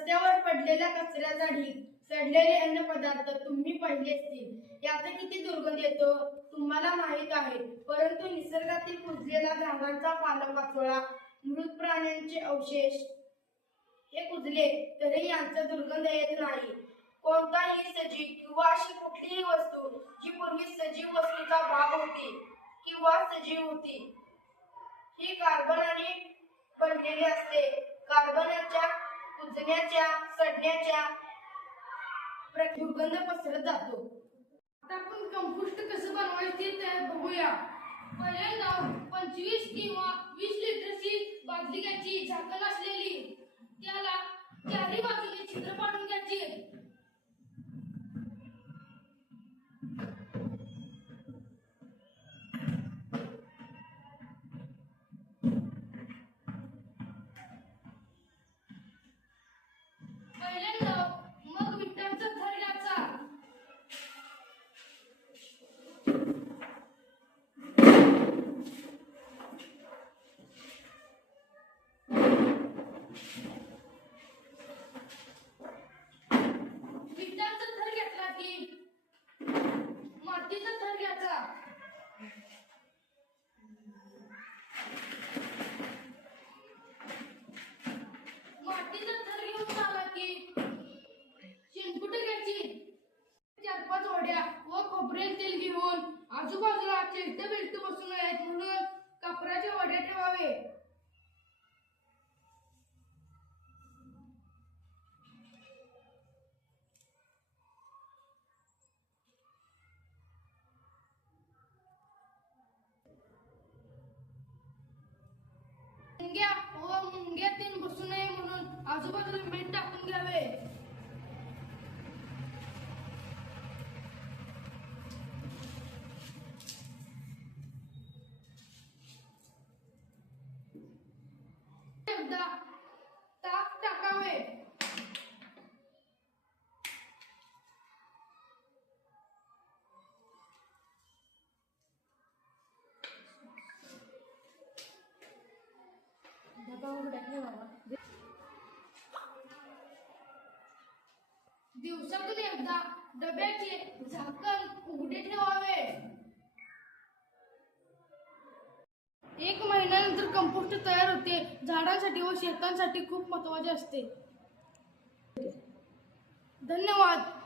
रस्त्यावर पडलेल्या कचऱ्याचा ढीग, सडलेले अन्न पदार्थ तुम्ही पाहिले असतील। याचा किती दुर्गंध येतो तुम्हाला माहित आहे, परंतु निसर्गातील कुजलेला झाडांचा पालापाचोळा, मृत प्राण्यांचे अवशेष हे कुजले तरी यांचा दुर्गंध येत नाही। कोणताही सजीव किंवा अशी कुठलीही वस्तू जी पूर्वी सजीव वस्तूचा भाग होती किंवा सजीव होती, ही कार्बनाने बनलेली असते। कार्बनाच्या कुजण्याच्या, सडण्याच्या दुर्गंध पसरत जातो। आता आपण कंपोस्ट कसं बनवायचे ते बघूया। पहिल्यांदा 25 किंवा 20 लिटरची बादली घ्यायची, झाकण असलेली। त्याला चारी बाजूने छिद्र पाडून घ्यायचे। पहिल्यांदा मग विटांचा थर घ्यायचा। विटांचा थर घेतला की मातीचा थर घ्यायचा। मातीचा थर घेऊन झाला की शेणकुट घ्यायची, 4-5 वड्या व खोबरेल तेल घेऊन आजूबाजूला चिलट बिलट बसू नयेत म्हणून कापराच्या वड्या ठेवावे। मुंग्या बसू नये म्हणून आजूबाजूला मीठ टाकून घ्यावे। ताक टाकावे। दिवसातून एकदा डब्याचे झाकण उघडे ठेवावे। 1 महिन्यानंतर कंपोस्ट तयार होते। झाडांसाठी व शेतांसाठी खूप महत्त्वाचे असते। धन्यवाद।